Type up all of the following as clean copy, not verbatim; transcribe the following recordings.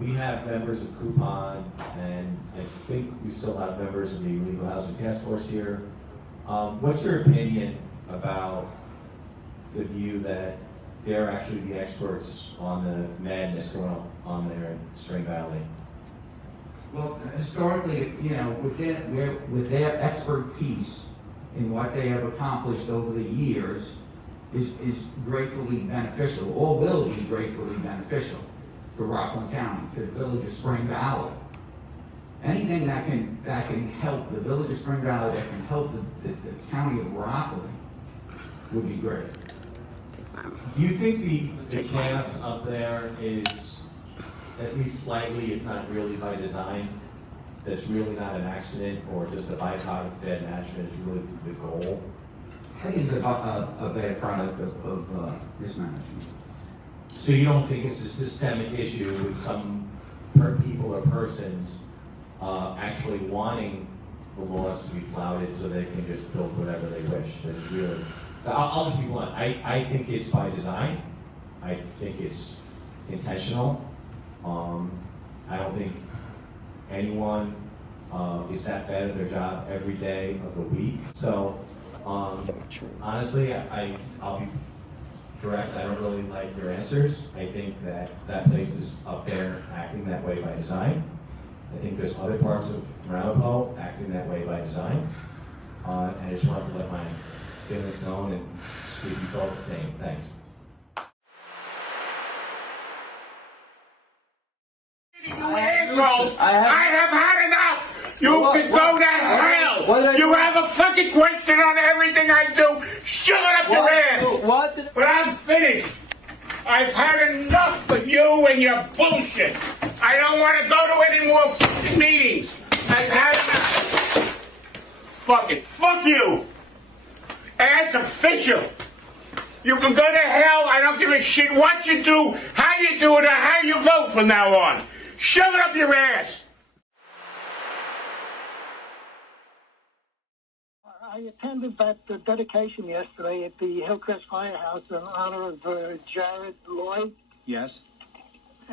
we have members of 𝗂𝘃𝗲, and I think we still have members of the Legal Housing Task Force here. What's your opinion about the view that they're actually the experts on the madness going on there in Spring Valley? Well, historically, you know, with their expertise in what they have accomplished over the years is gratefully beneficial, or will be gratefully beneficial to Rockland County, to the village of Spring Valley. Anything that can help the village of Spring Valley, that can help the county of Rockland, would be great. Do you think the chaos up there is at least slightly, if not really by design, that's really not an accident, or just a byproduct of bad management is really the goal? I think it's a bad product of mismanagement. So you don't think it's a systemic issue with some people or persons actually wanting the laws to be flouted so they can just build whatever they wish? It's really, I'll just be blunt. I think it's by design. I think it's intentional. I don't think anyone is that bad at their job every day of the week. So honestly, I'll be direct. I don't really like your answers. I think that place is up there acting that way by design. I think there's other parts of Ramapo acting that way by design. And I just wanted to let my feelings known and see if you felt the same. Thanks. I have had enough! You can go to hell! You have a fucking question on everything I do! Shove it up your ass! But I'm finished! I've had enough of you and your bullshit! I don't want to go to any more fucking meetings! I've had enough! Fuck it. Fuck you! And that's official! You can go to hell, I don't give a shit what you do, how you do it, or how you vote from now on! Shove it up your ass! I attended that dedication yesterday at the Hillcrest Firehouse in honor of 𝗪𝗏𝘁𝗲𝘀𝗁. Yes.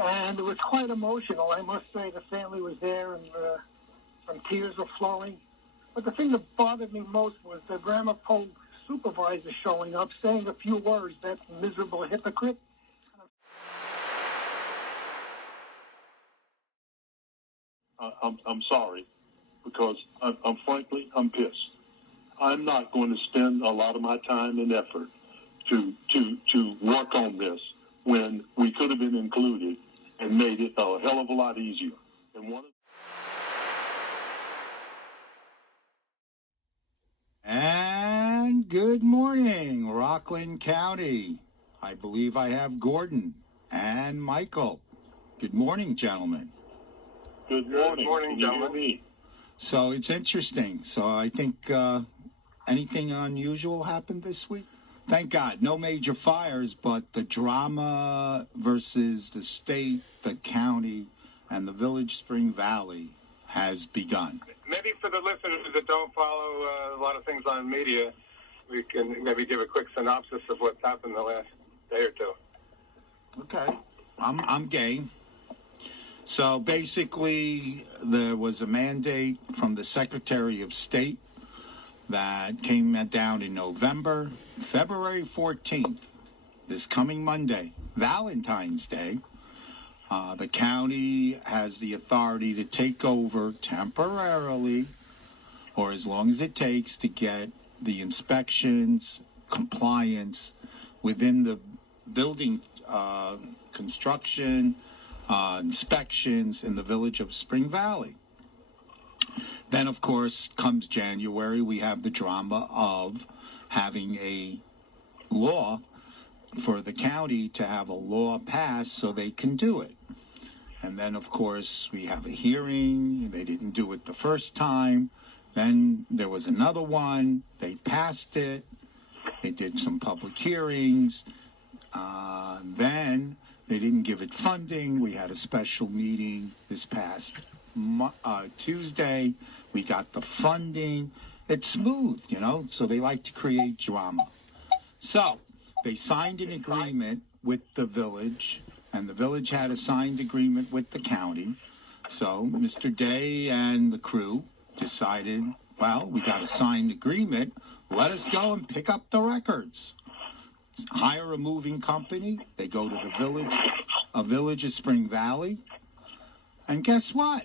And it was quite emotional. I must say the family was there and some tears were flowing. But the thing that bothered me most was the Ramapo supervisor showing up, saying a few words, that miserable hypocrite. I'm sorry, because I'm frankly pissed. I'm not going to spend a lot of my time and effort to work on this when we could have been included and made it a hell of a lot easier. And good morning, Rockland County. I believe I have Gordon and Michael. Good morning, gentlemen. Good morning. Good morning, gentlemen. So it's interesting. So I think anything unusual happened this week? Thank God, no major fires, but the drama versus the state, the county, and the village Spring Valley has begun. Maybe for the listeners that don't follow a lot of things on media, we can maybe give a quick synopsis of what's happened the last day or two. Okay, I'm game. So basically, there was a mandate from the Secretary of State that came down in November, February 14th, this coming Monday, Valentine's Day. The county has the authority to take over temporarily, or as long as it takes, to get the inspections, compliance within the building construction, inspections in the village of Spring Valley. Then, of course, comes January, we have the drama of having a law for the county to have a law passed so they can do it. And then, of course, we have a hearing. They didn't do it the first time. Then there was another one. They passed it. They did some public hearings. Then they didn't give it funding. We had a special meeting this past Tuesday. We got the funding. It's smooth, you know, so they like to create drama. So they signed an agreement with the village and the village had a signed agreement with the county. So Mr. Day and the crew decided, well, we got a signed agreement. Let us go and pick up the records. Hire a moving company. They go to the village, a village of Spring Valley. And guess what?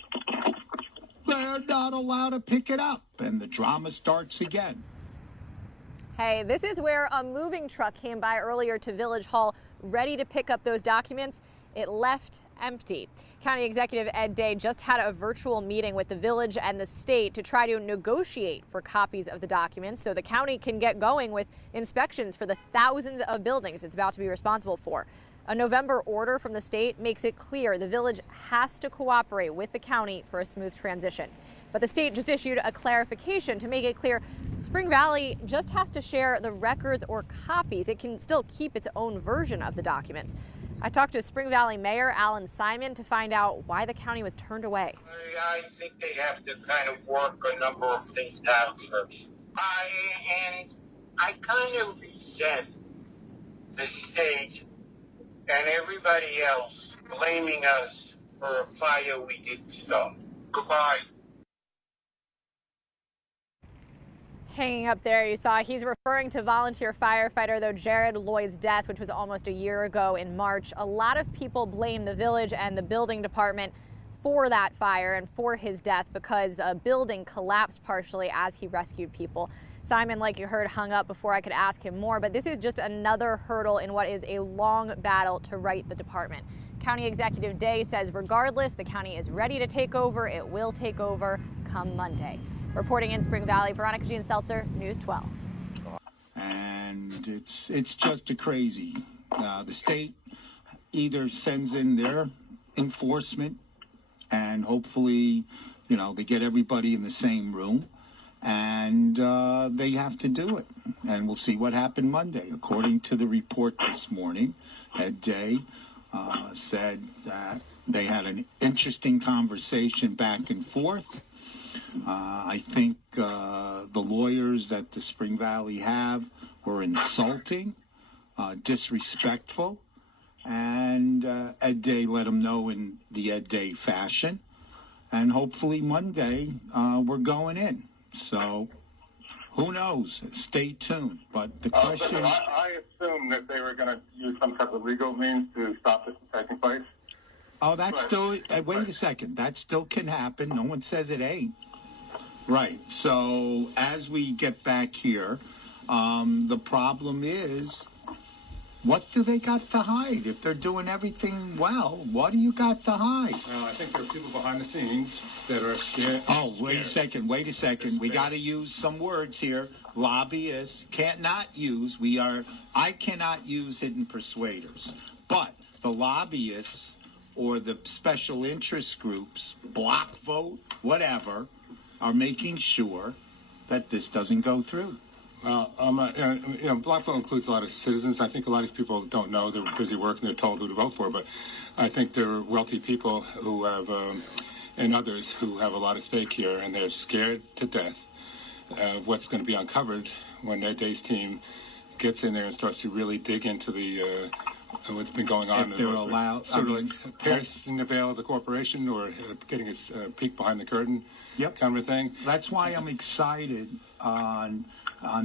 They're not allowed to pick it up. And the drama starts again. Hey, this is where a moving truck came by earlier to Village Hall ready to pick up those documents. It left empty. County Executive Ed Day just had a virtual meeting with the village and the state to try to negotiate for copies of the documents so the county can get going with inspections for the thousands of buildings it's about to be responsible for. A November order from the state makes it clear the village has to cooperate with the county for a smooth transition. But the state just issued a clarification to make it clear Spring Valley just has to share the records or copies. It can still keep its own version of the documents. I talked to Spring Valley Mayor Alan Simon to find out why the county was turned away. I think they have to kind of work a number of things out first. I kind of resent the state and everybody else blaming us for a fire we didn't start. Goodbye. Hanging up there, you saw he's referring to volunteer firefighter, though Jared Lloyd's death, which was almost a year ago in March. A lot of people blame the village and the building department for that fire and for his death because a building collapsed partially as he rescued people. Simon, like you heard, hung up before I could ask him more, but this is just another hurdle in what is a long battle to right the department. County Executive Day says regardless, the county is ready to take over. It will take over come Monday. Reporting in Spring Valley, Veronica Jean Seltzer, News 12. And it's just a crazy. The state either sends in their enforcement and hopefully, they get everybody in the same room and they have to do it. And we'll see what happened Monday. According to the report this morning, Ed Day said that they had an interesting conversation back and forth. I think the lawyers that the Spring Valley have were insulting, disrespectful, and Ed Day let them know in the Ed Day fashion. And hopefully Monday we're going in. So who knows? Stay tuned. But the question... Listen, I assumed that they were going to use some type of legal means to stop this from taking place. Oh, that's still... wait a second. That still can happen. No one says it ain't. Right. So as we get back here, the problem is, what do they got to hide? If they're doing everything well, what do you got to hide? Well, I think there are people behind the scenes that are scared. Oh, wait a second. We got to use some words here. Lobbyists cannot use. I cannot use hidden persuaders. But the lobbyists or the special interest groups, block vote, whatever, are making sure that this doesn't go through. Well, block vote includes a lot of citizens. I think a lot of these people don't know. They're busy working. They're told who to vote for. But I think there are wealthy people who have, and others who have a lot at stake here, and they're scared to death of what's going to be uncovered when Ed Day's team gets in there and starts to really dig into the what's been going on. If they're allowed, like piercing the veil of the corporation or getting a peek behind the curtain, kind of a thing. That's why I'm excited on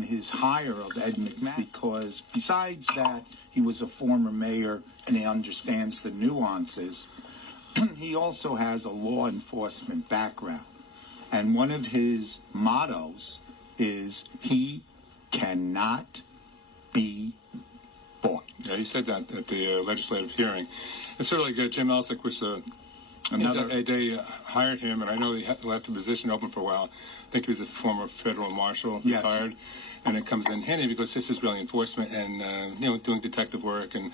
his hire of Ed Markunas, because besides that, he was a former mayor and he understands the nuances. He also has a law enforcement background, and one of his mottos is he cannot be bought. Yeah, he said that at the legislative hearing. It's sort of like Jim Elsick, which they hired him, and I know he left the position open for a while. I think he was a former federal marshal, retired, and it comes in handy because this is really enforcement and doing detective work and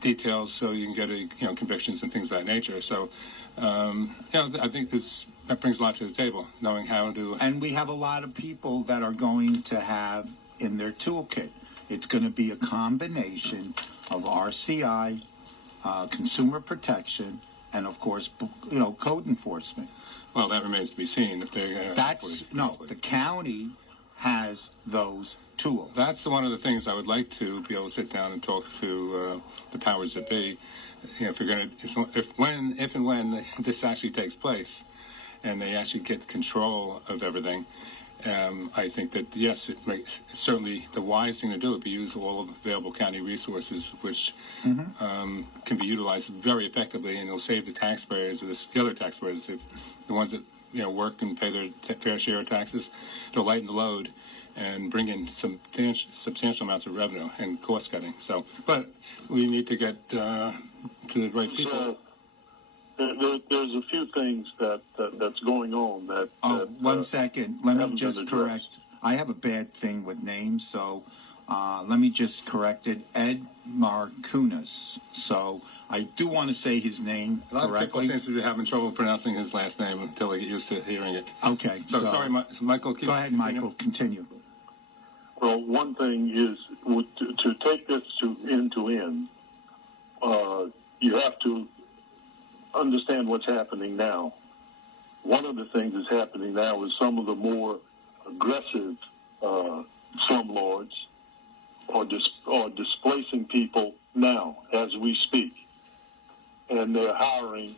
details, so you can get convictions and things of that nature. So I think that brings a lot to the table, knowing how to. And we have a lot of people that are going to have in their toolkit. It's going to be a combination of RCI, consumer protection, and of course, code enforcement. Well, that remains to be seen if they're. The county has those tools. That's one of the things I would like to be able to sit down and talk to the powers that be. You know, if and when this actually takes place, and they actually get control of everything, I think that yes, it makes certainly the wise thing to do would be use all of available county resources, which can be utilized very effectively, and it'll save the taxpayers, the other taxpayers, the ones that work and pay their fair share of taxes. It'll lighten the load and bring in some substantial amounts of revenue and cost cutting. So, but we need to get to the right people. There's a few things that's going on that. One second. Let me just correct. I have a bad thing with names, so let me just correct it. Ed Markunas. So I do want to say his name correctly. A lot of people seem to be having trouble pronouncing his last name until they get used to hearing it. Okay. So sorry, Michael. Go ahead, Michael. Continue. Well, one thing is to take this to end, you have to understand what's happening now. One of the things that's happening now is some of the more aggressive slumlords are displacing people now as we speak, and they're hiring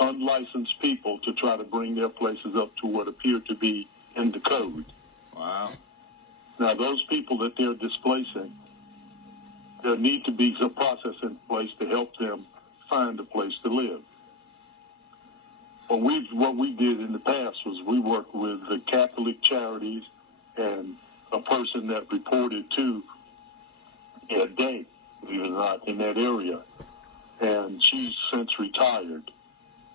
unlicensed people to try to bring their places up to what appear to be in the code. Wow. Now, those people that they're displacing, there need to be a process in place to help them find a place to live. Well, what we did in the past was we worked with the Catholic Charities and a person that reported to Ed Day, believe it or not, in that area. And she's since retired.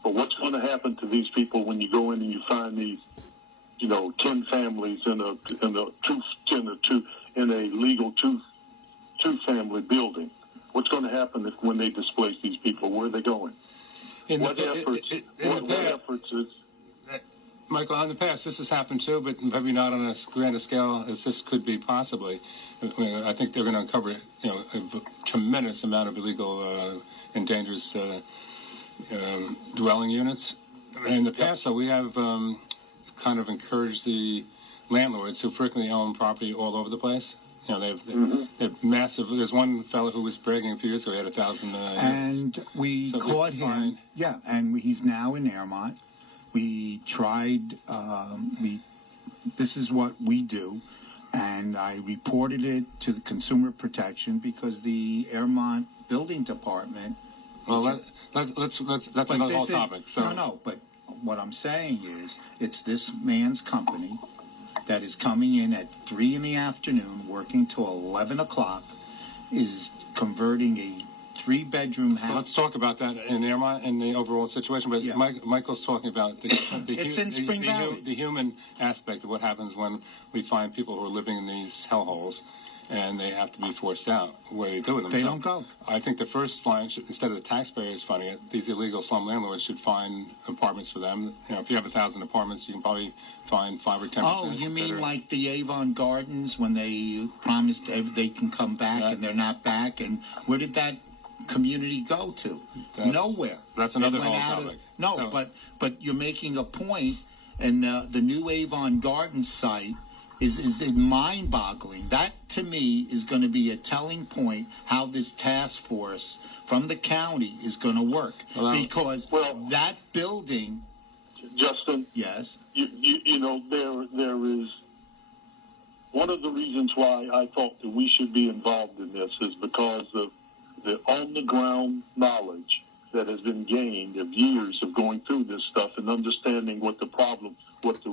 But what's going to happen to these people when you go in and you find these 10 families in a legal two-family building? What's going to happen when they displace these people? Where are they going? What efforts is... Michael, in the past, this has happened too, but maybe not on as grand a scale as this could be possibly. I think they're going to uncover, a tremendous amount of illegal and dangerous dwelling units. In the past, though, we have kind of encouraged the landlords who frequently own property all over the place. They have massive. There's one fellow who was bragging a few years ago. He had 1,000 units. And we caught him. Yeah, and he's now in 𝗟𝘂𝗏. We tried. This is what we do, and I reported it to the Consumer Protection because the 𝗟𝘂𝗏 Building Department. Well, that's another whole topic. So No. But what I'm saying is, it's this man's company that is coming in at 3 p.m, working till 11 o'clock, is converting a 3-bedroom house. Well, let's talk about that in 𝗟𝘂𝗏 and the overall situation. But yeah. Michael's talking about the human aspect of what happens when we find people who are living in these hellholes and they have to be forced out. What do you do with them? They don't go. I think the first line, instead of the taxpayers funding it, these illegal slum landlords should find apartments for them. If you have 1,000 apartments, you can probably find 5 or 10%. Oh, you mean like the Avon Gardens when they promised they can come back and they're not back? And where did that community go to? Nowhere. That's another whole topic. But you're making a point, and the new Avon Gardens site is mind-boggling. That, to me, is going to be a telling point how this task force from the county is going to work. Because that building... Justin? Yes? There is... One of the reasons why I thought that we should be involved in this is because of the on-the-ground knowledge that has been gained of years of going through this stuff and understanding what the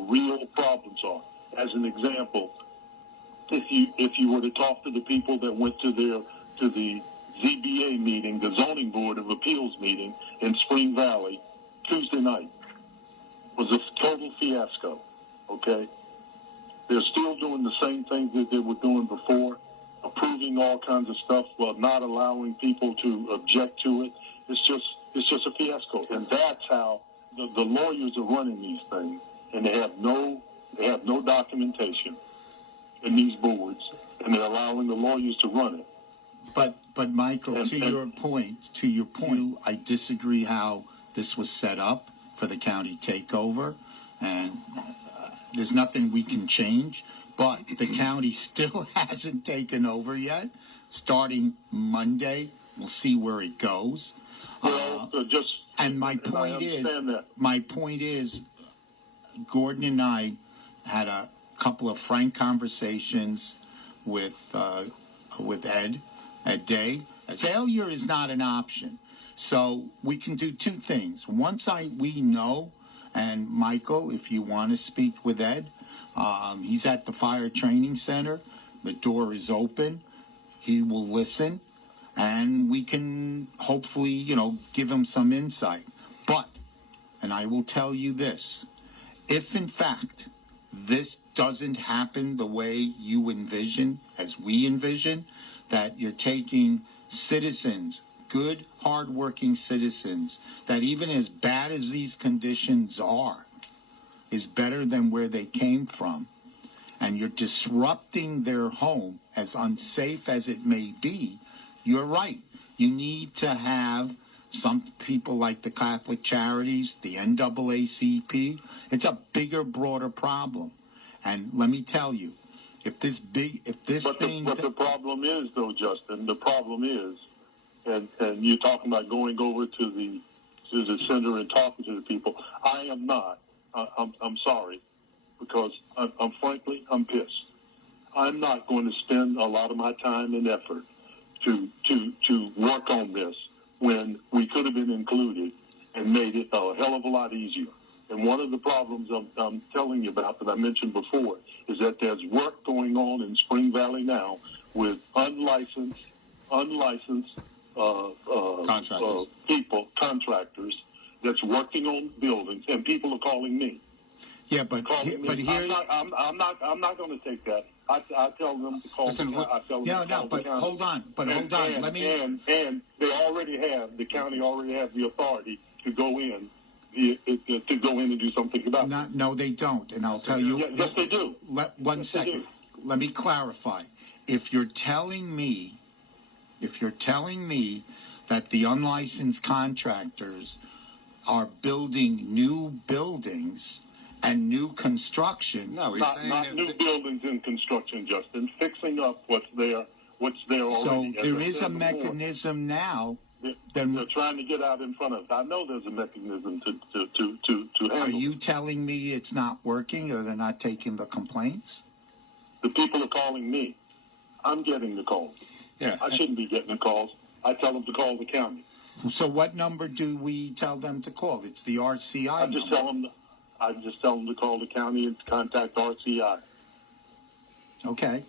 real problems are. As an example, if you were to talk to the people that went to the ZBA meeting, the Zoning Board of Appeals meeting in Spring Valley, Tuesday night, was a total fiasco, okay? They're still doing the same things that they were doing before, approving all kinds of stuff while not allowing people to object to it. It's just a fiasco. And that's how the lawyers are running these things, and they have no documentation in these boards, and they're allowing the lawyers to run it. But Michael, to your point, I disagree how this was set up for the county takeover, and there's nothing we can change, but the county still hasn't taken over yet. Starting Monday, we'll see where it goes. Well, And my point is, Gordon and I had a couple of frank conversations with Ed Day. Failure is not an option. So we can do two things. Once we know, and Michael, if you want to speak with Ed, he's at the Fire Training Center. The door is open. He will listen, and we can hopefully, give him some insight. But, and I will tell you this, if in fact this doesn't happen the way you envision, as we envision, that you're taking citizens, good, hardworking citizens, that even as bad as these conditions are, is better than where they came from, and you're disrupting their home, as unsafe as it may be, you're right. You need to have some people like the Catholic Charities, the NAACP. It's a bigger, broader problem. And let me tell you, But the problem is, though, Justin, the problem is, and you're talking about going over to the center and talking to the people. I am not. I'm sorry, because I'm frankly pissed. I'm not going to spend a lot of my time and effort to work on this when we could have been included and made it a hell of a lot easier. And one of the problems I'm telling you about that I mentioned before is that there's work going on in Spring Valley now with unlicensed contractors that's working on buildings, and people are calling me. Yeah, but here I'm not going to take that. I tell them to call. Hold on. Let me. And they already have. The county already has the authority to go in. To go in and do something about it. No, they don't, and I'll tell you. Yes, they do. One second. Let me clarify. If you're telling me that the unlicensed contractors are building new buildings and new construction, not new buildings and construction, Justin. Fixing up what's there already. So there is a mechanism now. They're trying to get out in front of it. I know there's a mechanism to handle. Are you telling me it's not working, or they're not taking the complaints? The people are calling me. I'm getting the calls. Yeah. I shouldn't be getting the calls. I tell them to call the county. So what number do we tell them to call? It's the RCI I just tell them to call the county and contact RCI. Okay.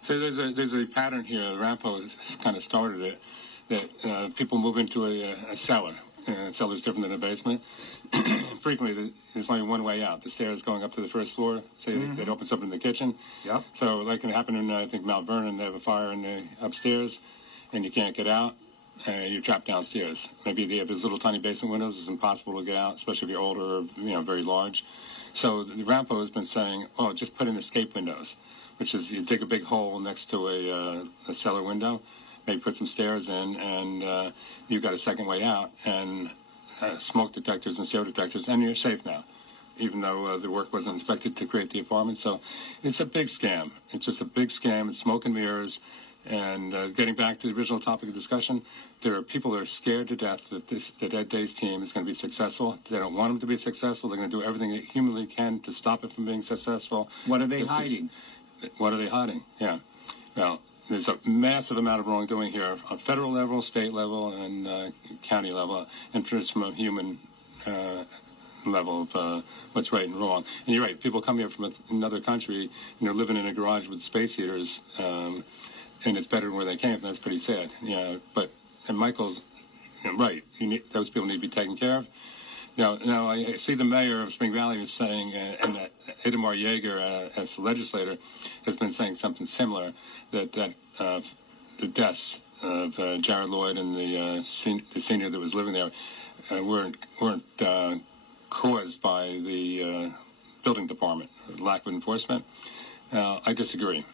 So there's a pattern here. Ramapo has kind of started it. That people move into a cellar. A cellar is different than a basement. Frequently, there's only one way out. The stairs going up to the first floor. Say they'd open something in the kitchen. Yep. So like it happened in, I think, Mount Vernon. They have a fire in the upstairs, and you can't get out. You're trapped downstairs. Maybe they have those little tiny basement windows. It's impossible to get out, especially if you're older or very large. So the Ramapo has been saying, oh, just put in escape windows, which is you dig a big hole next to a cellar window. Maybe put some stairs in, and you've got a second way out, and smoke detectors and stairs detectors, and you're safe now, even though the work wasn't inspected to create the apartment. So it's a big scam. It's just a big scam. It's smoke and mirrors. And getting back to the original topic of discussion, there are people that are scared to death that Ed Day's team is going to be successful. They don't want him to be successful. They're going to do everything they humanly can to stop it from being successful. What are they hiding? What are they hiding? Yeah. Well, there's a massive amount of wrongdoing here on federal level, state level, and county level, and just from a human level of what's right and wrong. And you're right, people come here from another country, and they're living in a garage with space heaters, and it's better than where they came from. That's pretty sad. Yeah, and Michael's right. Those people need to be taken care of. Now, I see the mayor of Spring Valley is saying, and 𝗟𝘃𝗲𝘀𝗄, as the legislator, has been saying something similar, that the deaths of Jared Lloyd and the senior that was living there weren't caused by the building department, lack of enforcement. I disagree.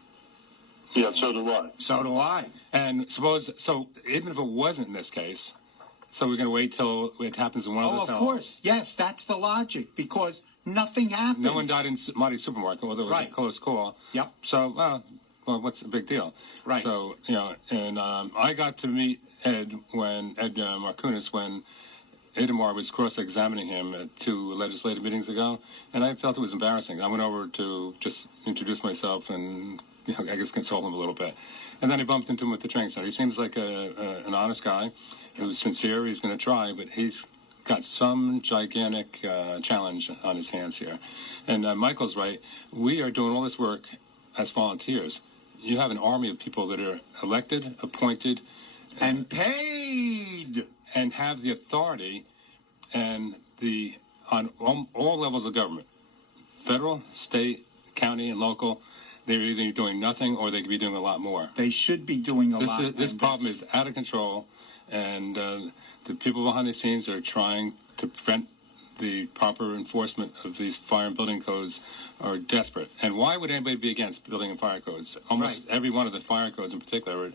Yeah, so do I. So do I. And even if it wasn't in this case, so we're going to wait till it happens in one of the cells? Of course. Yes, that's the logic. Because Nothing happened. No one died in Marty's supermarket, although it was a close call. Yep. So, well, what's the big deal? Right. So, and I got to meet Ed Markunas when Ademar was cross-examining him at 2 legislative meetings ago, and I felt it was embarrassing. I went over to just introduce myself and, I guess, console him a little bit. And then I bumped into him at the training center. He seems like an honest guy who's sincere. He's going to try, but he's got some gigantic challenge on his hands here. And Michael's right. We are doing all this work as volunteers. You have an army of people that are elected, appointed, and paid, and have the authority and on all levels of government, federal, state, county, and local. They're either doing nothing or they could be doing a lot more. They should be doing a lot. This problem is out of control, and the people behind the scenes are trying to prevent the proper enforcement of these fire and building codes are desperate. And why would anybody be against building and fire codes? Almost every one of the fire codes in particular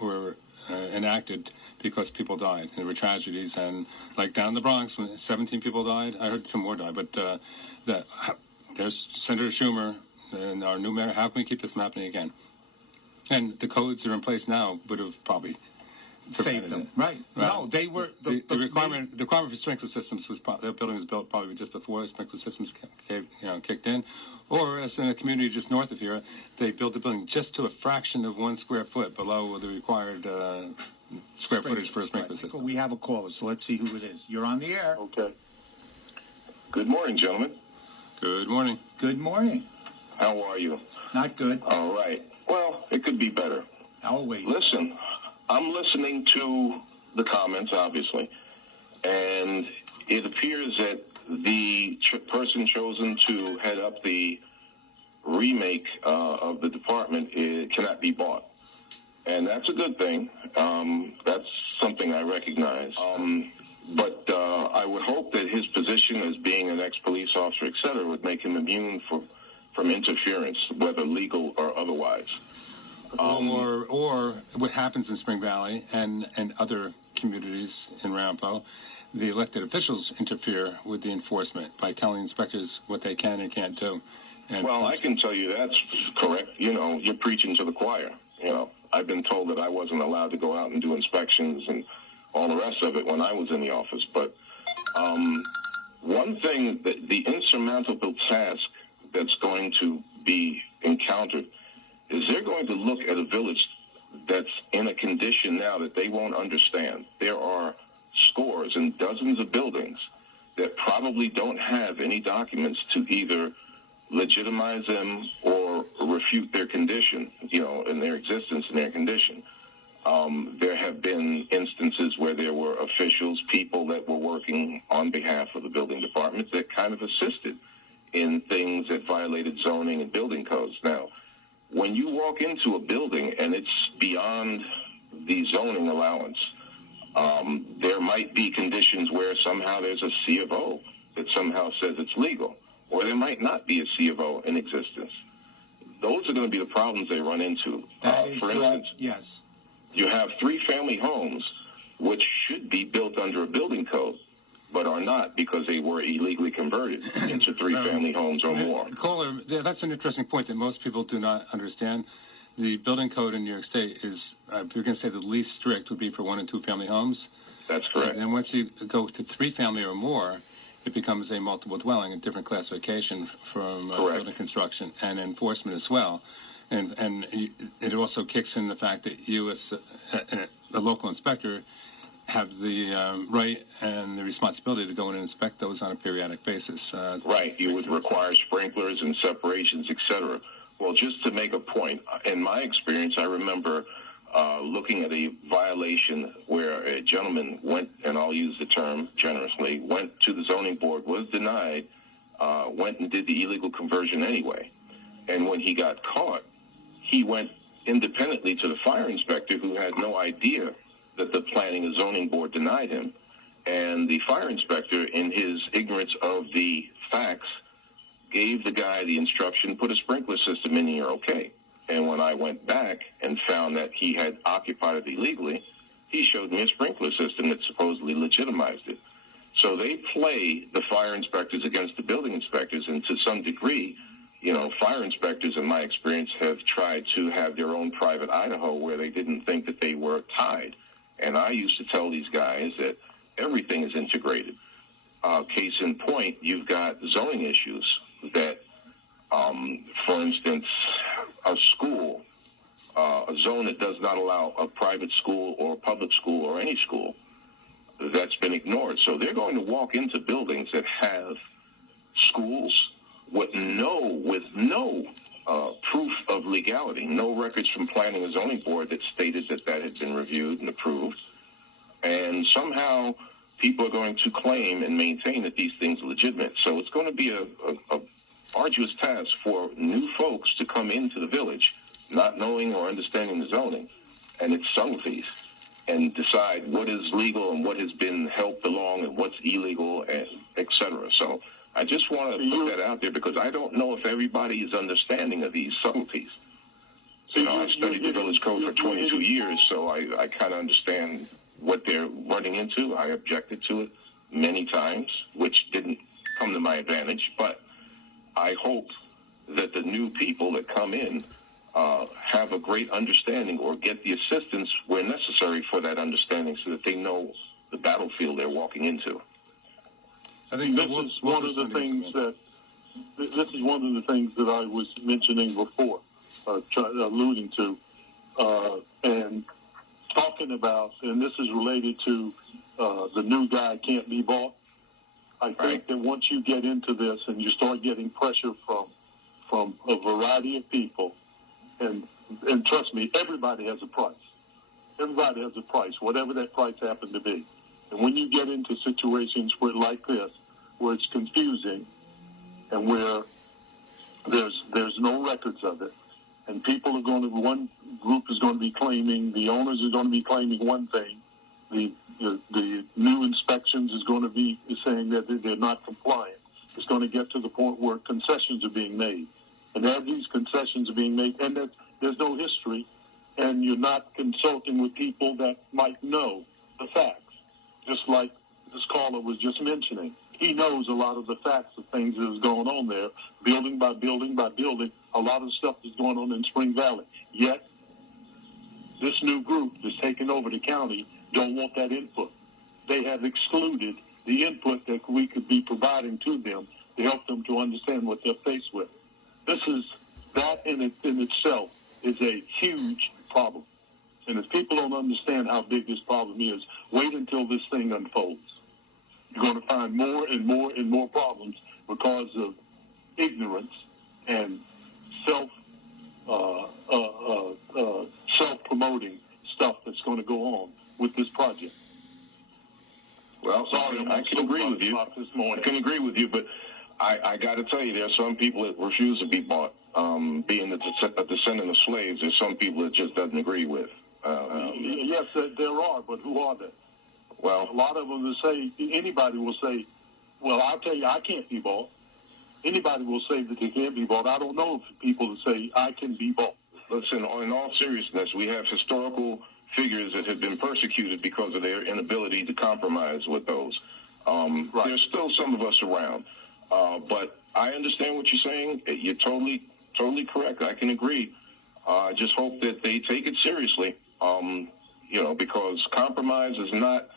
were enacted because people died. There were tragedies, and like down in the Bronx, when 17 people died, I heard 2 more died, but there's Senator Schumer and our new mayor. How can we keep this from happening again? And the codes that are in place now would have probably saved them. Right. No, they were the requirement for sprinkler systems was the building was built probably just before sprinkler systems kicked in, or as in a community just north of here, they built the building just to a fraction of 1 square foot below the required square footage for a sprinkler system. We have a caller, so let's see who it is. You're on the air. Okay. Good morning, gentlemen. Good morning. Good morning. How are you? Not good. All right. Well, it could be better. Always. Listen, I'm listening to the comments, obviously, and it appears that the person chosen to head up the remake of the department cannot be bought. And that's a good thing. That's something I recognize. But I would hope that his position as being an ex-police officer, et cetera, would make him immune from interference, whether legal or otherwise. Or what happens in Spring Valley and other communities in Ramapo, the elected officials interfere with the enforcement by telling inspectors what they can and can't do. And well, I can tell you that's correct. You're preaching to the choir. I've been told that I wasn't allowed to go out and do inspections and all the rest of it when I was in the office. But one thing, that the insurmountable task that's going to be encountered is they're going to look at a village that's in a condition now that they won't understand. There are scores and dozens of buildings that probably don't have any documents to either legitimize them or refute their condition, in their existence and their condition. There have been instances where there were officials, people that were working on behalf of the building departments that kind of assisted in things that violated zoning and building codes. Now, when you walk into a building and it's beyond the zoning allowance, there might be conditions where somehow there's a C of O that somehow says it's legal, or there might not be a C of O in existence. Those are going to be the problems they run into. For instance, yes, you have 3-family homes which should be built under a building code, but are not because they were illegally converted into 3-family homes or more. Caller, that's an interesting point that most people do not understand. The building code in New York State is, if you're going to say the least strict, would be for 1- and 2-family homes. That's correct. And once you go to 3-family or more, it becomes a multiple dwelling, a different classification from building construction and enforcement as well. And it also kicks in the fact that you, as a local inspector, have the right and the responsibility to go in and inspect those on a periodic basis. Right. You would require sprinklers and separations, et cetera. Well, just to make a point, in my experience, I remember looking at a violation where a gentleman went, and I'll use the term generously, went to the zoning board, was denied, went and did the illegal conversion anyway. And when he got caught, he went independently to the fire inspector, who had no idea that the planning and zoning board denied him. And the fire inspector, in his ignorance of the facts, gave the guy the instruction, put a sprinkler system in, and you're okay. And when I went back and found that he had occupied it illegally, he showed me a sprinkler system that supposedly legitimized it. So they play the fire inspectors against the building inspectors, and to some degree, you know, fire inspectors, in my experience, have tried to have their own private Idaho where they didn't think that they were tied. And I used to tell these guys that everything is integrated. Case in point, you've got zoning issues that, for instance, a school, a zone that does not allow a private school or a public school or any school, that's been ignored. So they're going to walk into buildings that have schools with no proof of legality, no records from planning and zoning board that stated that that had been reviewed and approved. And somehow people are going to claim and maintain that these things are legitimate. So it's going to be a arduous task for new folks to come into the village, not knowing or understanding the zoning and its subtleties, and decide what is legal and what has been helped along and what's illegal, and et cetera. So I just want to put that out there because I don't know if everybody is understanding of these subtleties. You know, I studied the village code for 22 years, so I kind of understand what they're running into. I objected to it many times, which didn't come to my advantage, but I hope that the new people that come in have a great understanding or get the assistance where necessary for that understanding so that they know the battlefield they're walking into. I think this is one of the things that I was mentioning before, alluding to, and talking about, and this is related to the new guy can't be bought. I think that once you get into this and you start getting pressure from a variety of people, and trust me, everybody has a price. Everybody has a price, whatever that price happened to be. And when you get into situations where like this, where it's confusing and where there's no records of it, and people are going to, one group is going to be claiming, the owners are going to be claiming one thing, the new inspections is going to be saying that they're not compliant. It's going to get to the point where concessions are being made. And as these concessions are being made, and there's no history, and you're not consulting with people that might know the facts, just like this caller was just mentioning. He knows a lot of the facts of things that is going on there, building by building by building, a lot of stuff that's going on in Spring Valley. Yet, this new group that's taking over the county don't want that input. They have excluded the input that we could be providing to them to help them to understand what they're faced with. That in itself is a huge problem. And if people don't understand how big this problem is, wait until this thing unfolds. You're going to find more and more and more problems because of ignorance and self-promoting stuff that's going to go on with this project. Well, I can agree with you. I can agree with you, but I got to tell you, there are some people that refuse to be bought. Being a descendant of slaves, there's some people that just doesn't agree with. Yes, there are, but who are they? Well, a lot of them will say, anybody will say, well, I'll tell you, I can't be bought. Anybody will say that they can't be bought. I don't know if people will say, I can be bought. Listen, in all seriousness, we have historical figures that have been persecuted because of their inability to compromise with those. There's still some of us around. But I understand what you're saying. You're totally correct. I can agree. I just hope that they take it seriously, because compromise is not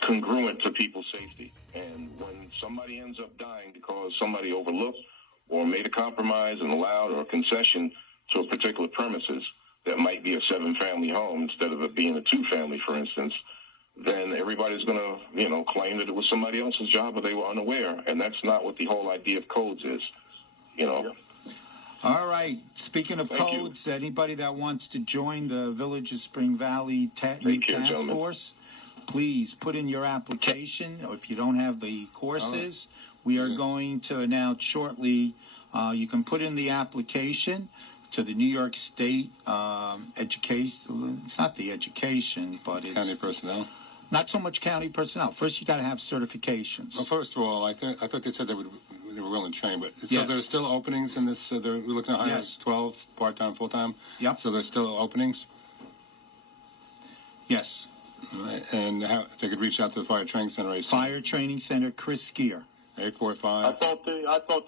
congruent to people's safety. And when somebody ends up dying because somebody overlooked or made a compromise and allowed or a concession to a particular premises that might be a 7-family home instead of it being a 2-family, for instance, then everybody's going to, claim that it was somebody else's job or they were unaware. And that's not what the whole idea of codes is, Yeah. All right. Speaking of codes, anybody that wants to join the Village of Spring Valley Task Force, please put in your application. Or if you don't have the courses, we are going to announce shortly. You can put in the application to the New York State education. It's not the education, but it's county personnel. Not so much county personnel. First, you got to have certifications. Well, first of all, I thought they said they were willing to train, but so there's still openings in this. We're looking at hire 12 part-time, full-time. Yep. So there's still openings. Yes. Right. And how they could reach out to the Fire Training Center. Fire Training Center, Chris Skier. 845. I thought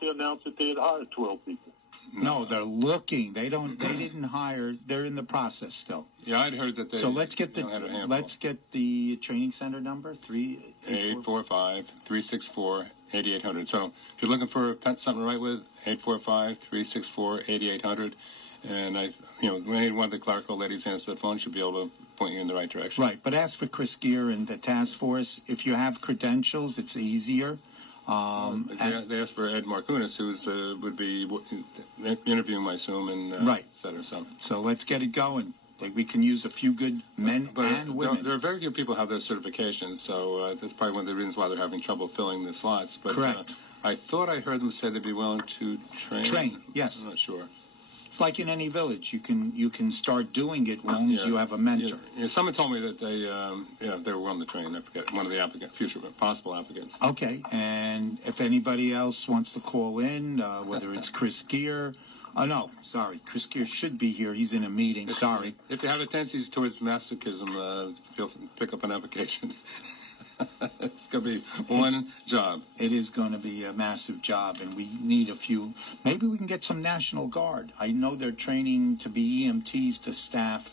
they announced that they had hired 12 people. No, they're looking. They didn't hire. They're in the process still. Yeah, I'd heard that they. So let's get the training center number 845-364-8800. So if you're looking for something to write with, 845-364-8800. And when one of the clerical ladies answers the phone, should be able to point you in the right direction. Right, but ask for Chris Skier and the task force. If you have credentials, it's easier. They asked for Ed Markunas, who would be interviewing, I assume, and right. et cetera. So let's get it going. We can use a few good men and women. There are very few people who have those certifications, so that's probably one of the reasons why they're having trouble filling the slots. But, correct. I thought I heard them say they'd be willing to train. Train, yes. I'm not sure. It's like in any village. You can start doing it as long as you have a mentor. Yeah. Someone told me that they were willing to train. I forget, one of the future possible applicants. Okay, and if anybody else wants to call in, whether it's Chris Skier. Oh, no, sorry. Chris Skier should be here. He's in a meeting. Sorry. If you have a tendencies towards masochism, feel free to pick up an application. It's going to be one job. It is going to be a massive job, and we need a few. Maybe we can get some National Guard. I know they're training to be EMTs to staff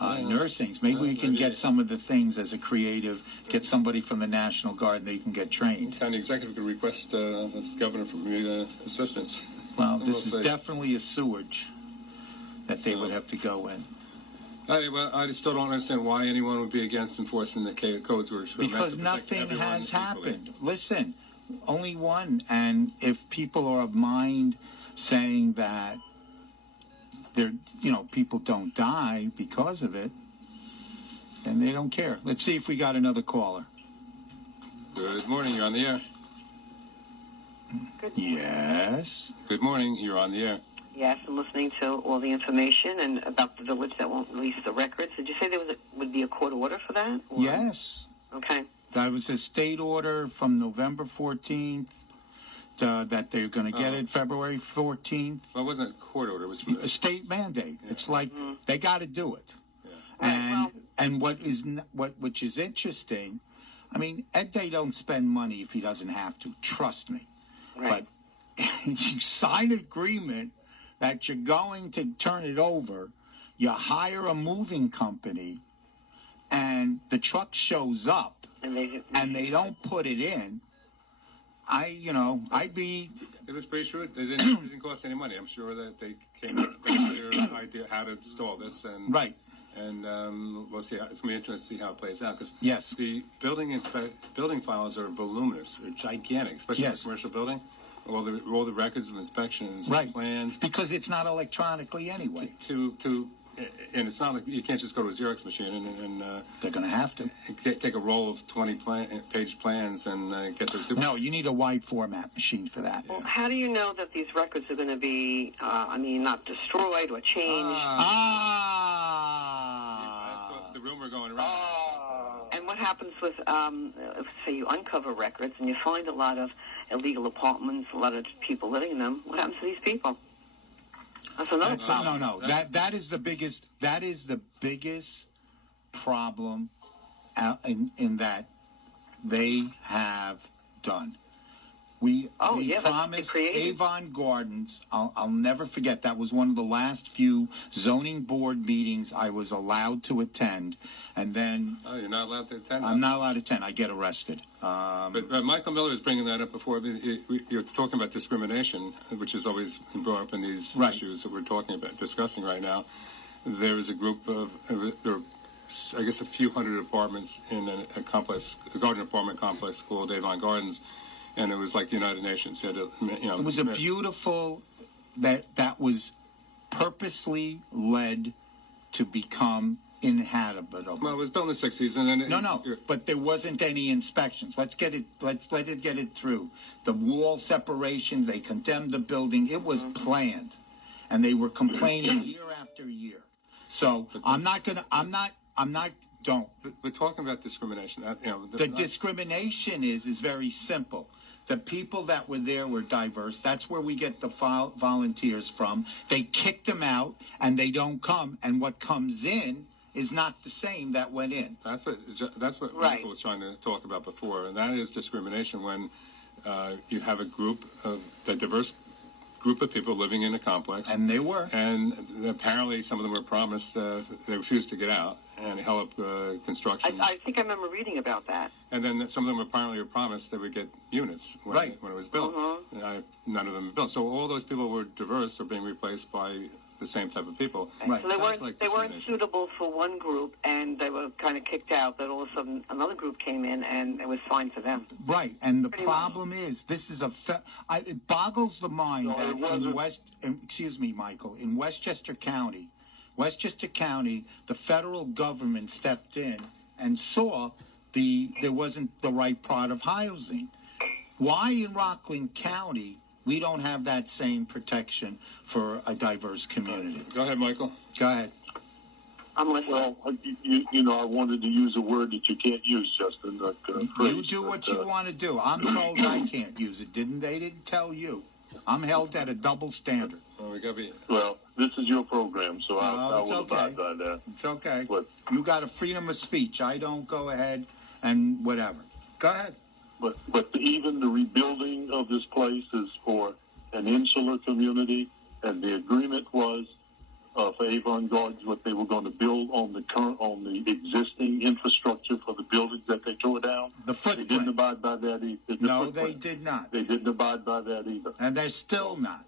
nursings. Maybe we can get some of the things as a creative, get somebody from the National Guard, and they can get trained. County executive could request the governor for assistance. Well, this is definitely a sewage that they would have to go in. I just still don't understand why anyone would be against enforcing the codes. Because nothing has happened. Listen, only one. And if people are of mind saying that people don't die because of it, then they don't care. Let's see if we got another caller. Good morning. You're on the air. Yes. Good morning. You're on the air. Yes, I'm listening to all the information and about the village that won't release the records. Did you say there would be a court order for that? Or? Yes. Okay. That was a state order from November 14th that they're going to get it February 14th. Well, it wasn't a court order. It was a state mandate. Yeah. It's like they got to do it. Yeah. And which is interesting, I mean, Ed Day don't spend money if he doesn't have to. Trust me. Right. But you sign an agreement that you're going to turn it over, you hire a moving company, and the truck shows up, and they don't put it in. I'd be. It was pretty sure it didn't cost any money. I'm sure that they came up with their idea how to install this, and right. And we'll see. It's going to be interesting to see how it plays out because yes, the building files are voluminous, they're gigantic, especially in a commercial building. All the records of inspections, right. Plans. Because it's not electronically anyway. And it's not like you can't just go to a Xerox machine and they're going to have to take a roll of 20-page plans and get those. No, you need a wide format machine for that. Well, how do you know that these records are going to be, not destroyed or changed? That's what the rumor going around. And what happens with, say you uncover records and you find a lot of illegal apartments, a lot of people living in them? What happens to these people? That's another problem. No. That is the biggest. That is the biggest problem in that they have done. We promised Avon Gardens. I'll never forget. That was one of the last few zoning board meetings I was allowed to attend. And then. Oh, you're not allowed to attend? I'm not allowed to attend. I get arrested. But Michael Miller was bringing that up before. You're talking about discrimination, which has always been brought up in these issues that we're discussing right now. There is a group of, I guess, a few hundred apartments in a garden apartment complex called Avon Gardens. And it was like the United Nations. It was a beautiful, that was purposely led to become inhabitable. Well, it was built in the 60s, and then but there wasn't any inspections. Let's get it through. The wall separations, they condemned the building. It was planned, and they were complaining year after year. So don't. We're talking about discrimination. The discrimination is very simple. The people that were there were diverse. That's where we get the volunteers from. They kicked them out, and they don't come. And what comes in is not the same that went in. That's what Right. Michael was trying to talk about before, and that is discrimination when you have a diverse group of people living in a complex. And they were. And apparently some of them were promised, they refused to get out and help construction. I think I remember reading about that. And then some of them apparently were promised they would get units when it was built. None of them were built. So all those people were diverse are being replaced by the same type of people. Right. So they weren't suitable for one group, and they were kind of kicked out. But all of a sudden, another group came in, and it was fine for them. Right. And the problem is, this is it boggles the mind that in Westchester County, the federal government stepped in and saw there wasn't the right part of housing. Why in Rockland County we don't have that same protection for a diverse community? Go ahead, Michael. Go ahead. I'm listening. Well, I wanted to use a word that you can't use, Justin. You do what you want to do. I'm told I can't use it. They didn't tell you. I'm held at a double standard. Well, this is your program, so I will abide by that. It's okay. But you got a freedom of speech. I don't go ahead and whatever. Go ahead. But even the rebuilding of this place is for an insular community, and the agreement was for 𝗟𝘃𝗲𝗀𝘀 what they were going to build on the existing infrastructure for the buildings that they tore down. The footprint. They didn't abide by that either. No, they did not. They didn't abide by that either. And they're still not.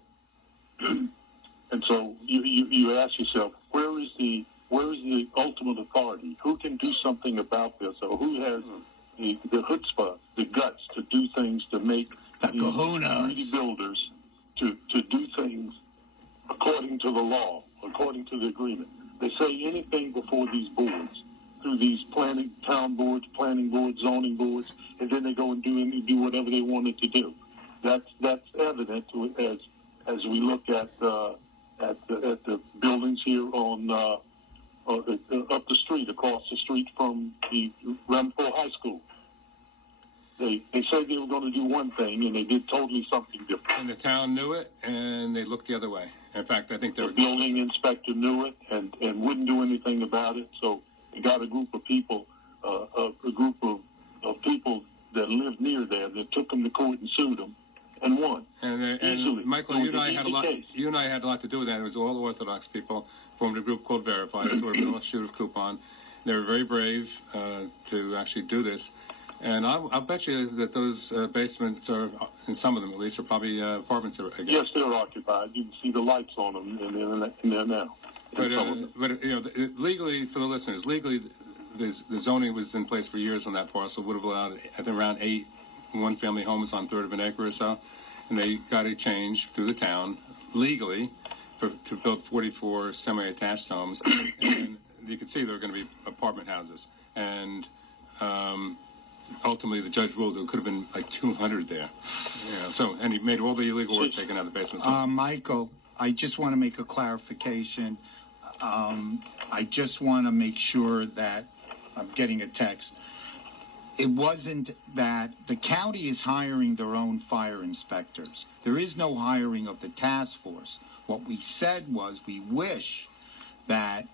And so you ask yourself, where is the ultimate authority? Who can do something about this, or who has the chutzpah, the guts to do things, to make the community builders to do things according to the law, according to the agreement? They say anything before these boards, through these town boards, planning boards, zoning boards, and then they go and do whatever they wanted to do. That's evident as we look at the buildings here on up the street, across the street from the Ramapo High School. They said they were going to do one thing, and they did totally something different. And the town knew it, and they looked the other way. In fact, I think the building inspector knew it and wouldn't do anything about it. So they got a group of people, of people that lived near there, that took them to court and sued them, and won. And Michael, you and I had a lot to do with that. It was all Orthodox people formed a group called 𝗪𝗏𝗏, sort of an offshoot of Coupon. They were very brave to actually do this. And I'll bet you that those basements are, in some of them at least, are probably apartments again. Yes, they're occupied. You can see the lights on them in there now. But legally, for the listeners, legally, the zoning was in place for years on that parcel. Would have allowed, I think, around 8 one-family homes on 1/3 of an acre or so, and they got a change through the town legally to build 44 semi-attached homes, and you could see there were going to be apartment houses, and ultimately the judge ruled there could have been like 200 there. And he made all the illegal work taken out of the basement. Michael, I just want to make a clarification. I just want to make sure that I'm getting a text. It wasn't that the county is hiring their own fire inspectors. There is no hiring of the task force. What we said was we wish that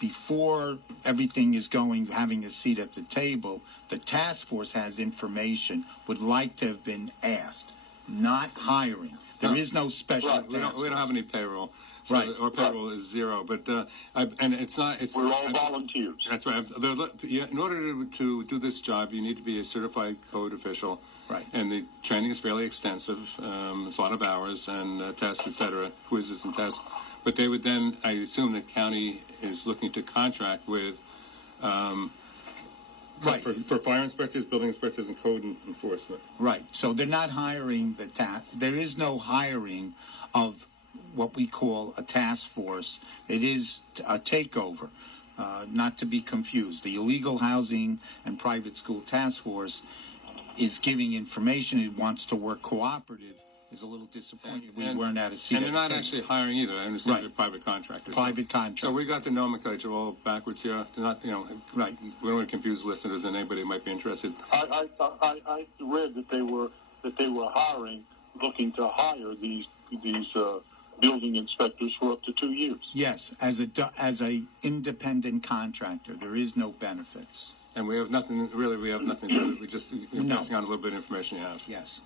before everything is having a seat at the table, the task force has information, would like to have been asked, not hiring. There is no special task force. We don't have any payroll. So our payroll is zero, but and it's not. We're all volunteers. That's right. In order to do this job, you need to be a certified code official. Right. And the training is fairly extensive. It's a lot of hours and tests, etc., quizzes and tests. But they would then, I assume, the county is looking to contract with. Right. For fire inspectors, building inspectors, and code enforcement. Right. So they're not hiring there is no hiring of what we call a task force. It is a takeover, not to be confused. The Illegal Housing and Private School Task Force is giving information. It wants to work cooperative. Is a little disappointed we weren't at a seat. And they're not actually hiring either. I understand they're private contractors. Private contractors. So we got the nomenclature all backwards here. They're not, right. We don't want to confuse listeners and anybody who might be interested. I read that they were hiring, looking to hire these building inspectors for up to 2 years. Yes, as a independent contractor, there is no benefits. And we have nothing, really, we have nothing to do. We just, you're No. passing on a little bit of information you have. Yes.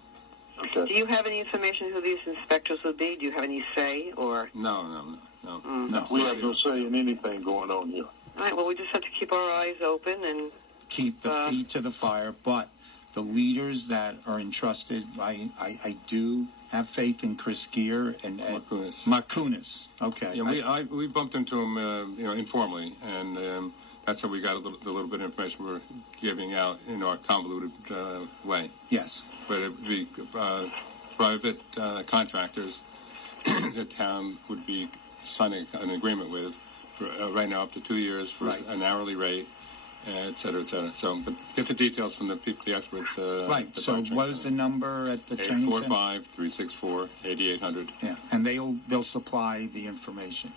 Do you have any information who these inspectors would be? Do you have any say, or? No. No. We have no say in anything going on here. All right, well, we just have to keep our eyes open and... Keep the feet to the fire, but the leaders that are entrusted, I do have faith in Chris Gear and Ed Markunas. Okay. Yeah, we bumped into him, informally, and that's how we got the little bit of information we're giving out in our convoluted way. Yes. But it would be private contractors the town would be signing an agreement with for right now up to 2 years for an hourly rate, et cetera, et cetera. So, but get the details from the people, the experts. Right. So what is the number at the training center? 845-364-8800. Yeah, and they'll supply the information.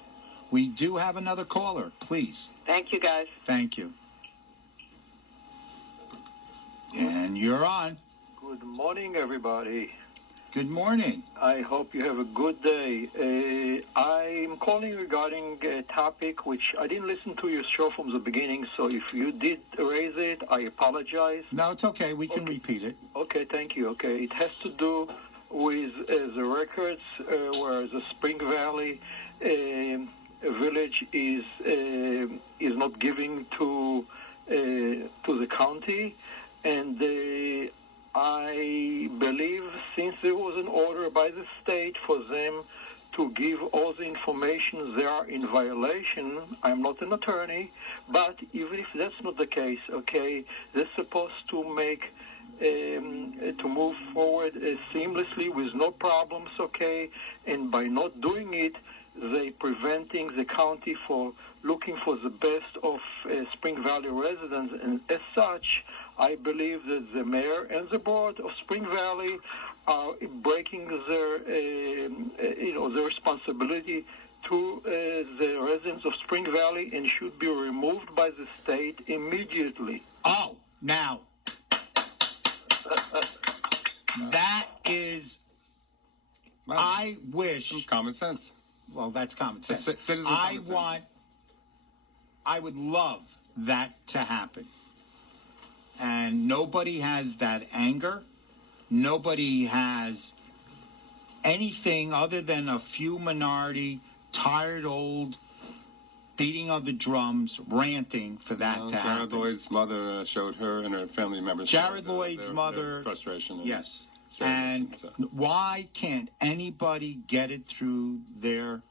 We do have another caller, please. Thank you, guys. Thank you. And you're on. Good morning, everybody. Good morning. I hope you have a good day. I'm calling regarding a topic which I didn't listen to your show from the beginning, so if you did raise it, I apologize. No, it's okay. We can repeat it. Okay, thank you. Okay, it has to do with the records where the Spring Valley village is not giving to the county, and I believe since there was an order by the state for them to give all the information, they are in violation. I'm not an attorney, but even if that's not the case, okay, they're supposed to make to move forward seamlessly with no problems, okay, and by not doing it, they preventing the county for looking for the best of Spring Valley residents, and as such, I believe that the mayor and the board of Spring Valley are breaking their, their responsibility to the residents of Spring Valley and should be removed by the state immediately. Oh, now, that is, I wish. Some common sense. Well, that's common sense. Citizen common sense. I would love that to happen. And nobody has that anger. Nobody has anything other than a few minority, tired old, beating of the drums, ranting for that to happen. Jared Lloyd's mother showed her and her family members. Jared Lloyd's mother. Their frustration. Yes. And why can't anybody get it through their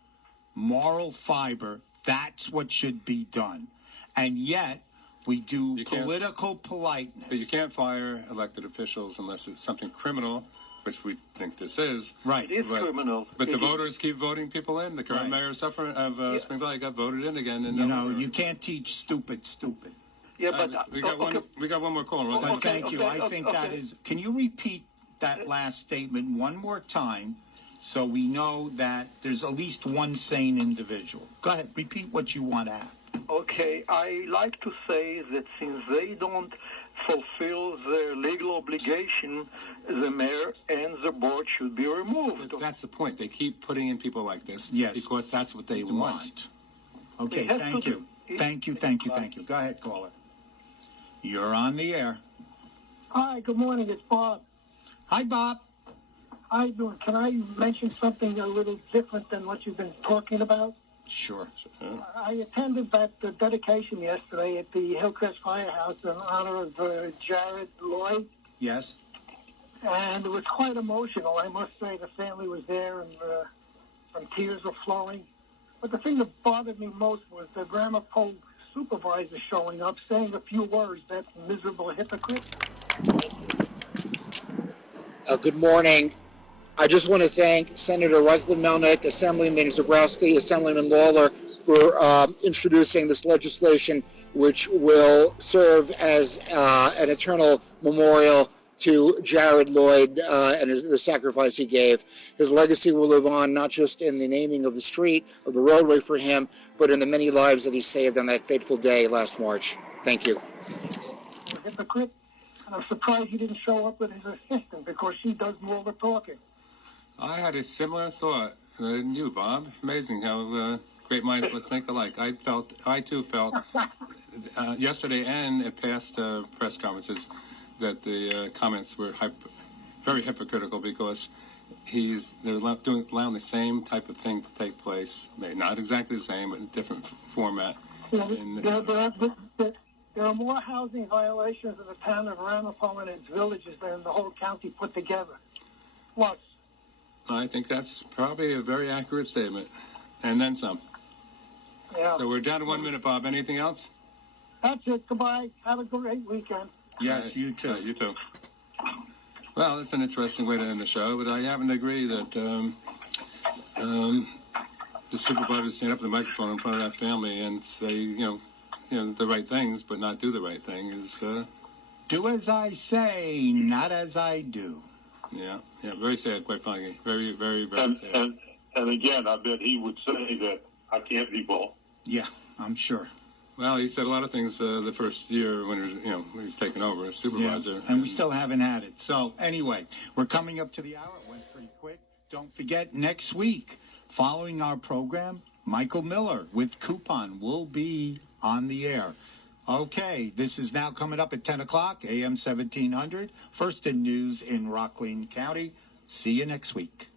moral fiber? That's what should be done. And yet, we do political politeness. But you can't fire elected officials unless it's something criminal, which we think this is. Right. It is criminal. But the voters keep voting people in. The current mayor of Spring Valley got voted in again. And you can't teach stupid. Yeah, but we got one more caller. But thank you. I think that is. Can you repeat that last statement one more time, so we know that there's at least one sane individual? Go ahead. Repeat what you want to add. Okay, I like to say that since they don't fulfill their legal obligation, the mayor and the board should be removed. But that's the point. They keep putting in people like this because that's what they want. Okay, thank you. Thank you. Go ahead, caller. You're on the air. Hi, good morning. It's Bob. Hi, Bob. How you doing? Can I mention something a little different than what you've been talking about? Sure. I attended that dedication yesterday at the Hillcrest Firehouse in honor of Jared Lloyd. Yes. And it was quite emotional. I must say the family was there and some tears were flowing. But the thing that bothered me most was the Ramapo supervisor showing up, saying a few words, that miserable hypocrite. Good morning. I just want to thank Senator Reichlin-Melnick, Assemblyman 𝗪𝗏𝘀𝗲𝗃, Assemblyman Lawler for introducing this legislation, which will serve as an eternal memorial to Jared Lloyd and the sacrifice he gave. His legacy will live on not just in the naming of the street, of the roadway for him, but in the many lives that he saved on that fateful day last March. Thank you. A hypocrite, and I'm surprised he didn't show up with his assistant because she does more of the talking. I had a similar thought, than you, Bob. It's amazing how great minds must think alike. I too felt yesterday and at past press conferences that the comments were very hypocritical because they're allowing the same type of thing to take place, maybe not exactly the same, but in a different format. There are more housing violations in the town of Ramapo and its villages than the whole county put together. Plus. I think that's probably a very accurate statement. And then some. Yeah. So we're down to 1 minute, Bob. Anything else? That's it. Goodbye. Have a great weekend. Yes, you too. You too. Well, that's an interesting way to end the show, but I happen to agree that the supervisor stand up to the microphone in front of that family and say, the right things, but not do the right thing is... do as I say, not as I do. Yeah, very sad, quite frankly. Very, very, very sad. And again, I bet he would say that I can't be bald. Yeah, I'm sure. Well, he said a lot of things the first year when he was taking over as supervisor. Yeah, and we still haven't had it. So anyway, we're coming up to the hour. It went pretty quick. Don't forget, next week, following our program, Michael Miller with Coupon will be on the air. Okay, this is now coming up at 10 o'clock, AM 1700, First in News in Rockland County. See you next week.